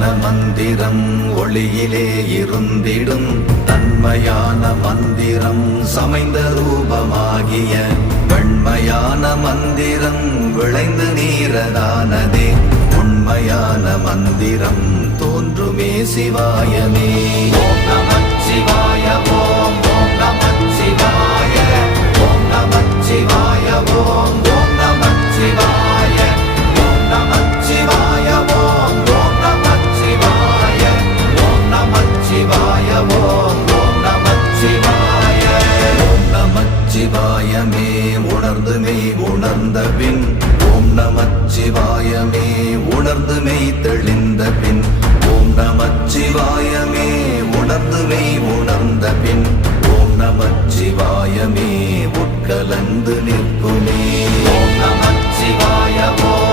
உண்மையான மந்திரம் ஒளியிலே இருந்திடும் தன்மையான மந்திரம் சமைந்த ரூபமாகிய வெண்மையான மந்திரம் விளைந்து நீரதானதே உண்மையான மந்திரம் தோன்றுமே சிவாயமே. ஓம் நமச்சிவாய ஓம் ஓம் நமச்சிவாய ஓம் நமச்சிவாய ஓம் ஓம் நமச்சிவாய ஓம் நமச்சிவாய ஓம் ஓம் நமச்சிவாய ஓம் நமச்சிவாய ஓம் ஓம் நமச்சிவாய. ஓம் நமச்சிவாயமே உணர்ந்துமே உணர்ந்த பின் ஓம் நமச்சிவாயமே உணர்ந்துமே தெளிந்த பின் ஓம் நமச்சிவாயமே உணர்ந்துமே உணர்ந்த பின் ஓம் நமச்சிவாயமே உட்கலந்து நிற்குமே. ஓம் நமச்சிவாய ஓம்